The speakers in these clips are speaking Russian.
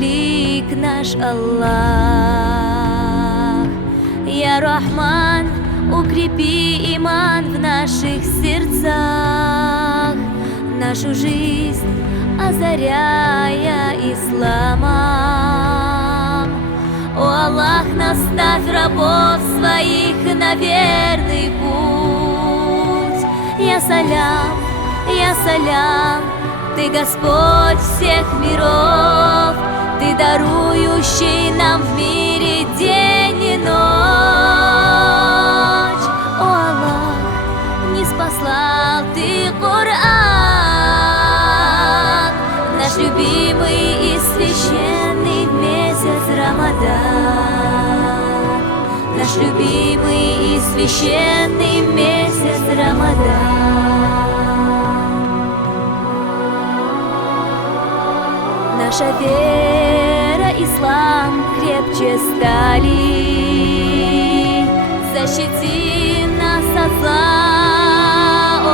велик наш Аллах. Я Рахман, укрепи иман в наших сердцах, нашу жизнь озаряя исламом. О Аллах, наставь рабов своих на верный путь. Я салям, Ты Господь всех миров, Ты дарующий нам в мире день и ночь. О Аллах, не спаслал Ты Коран, наш любимый и священный месяц Рамадан, наш любимый и священный месяц Рамадан. Наша вера, ислам крепче стали, защити нас от зла, о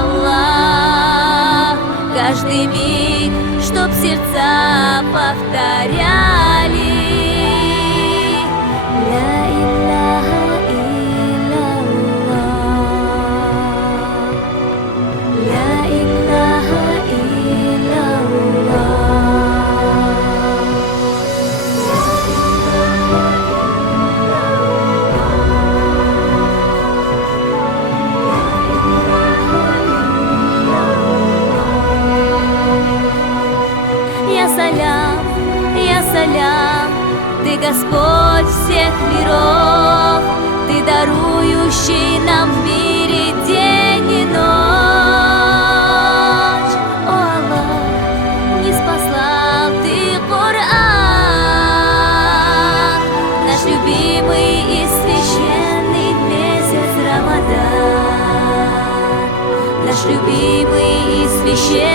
Аллах. Каждый миг, чтоб сердца повторяли ля илляха илляллах, ля илляха илляллах. Я салям, Ты Господь всех миров, Ты дарующий нам в мире день и ночь. О Аллах, не спаслал Ты Коран, наш любимый и священный месяц Рамадан, наш любимый и священный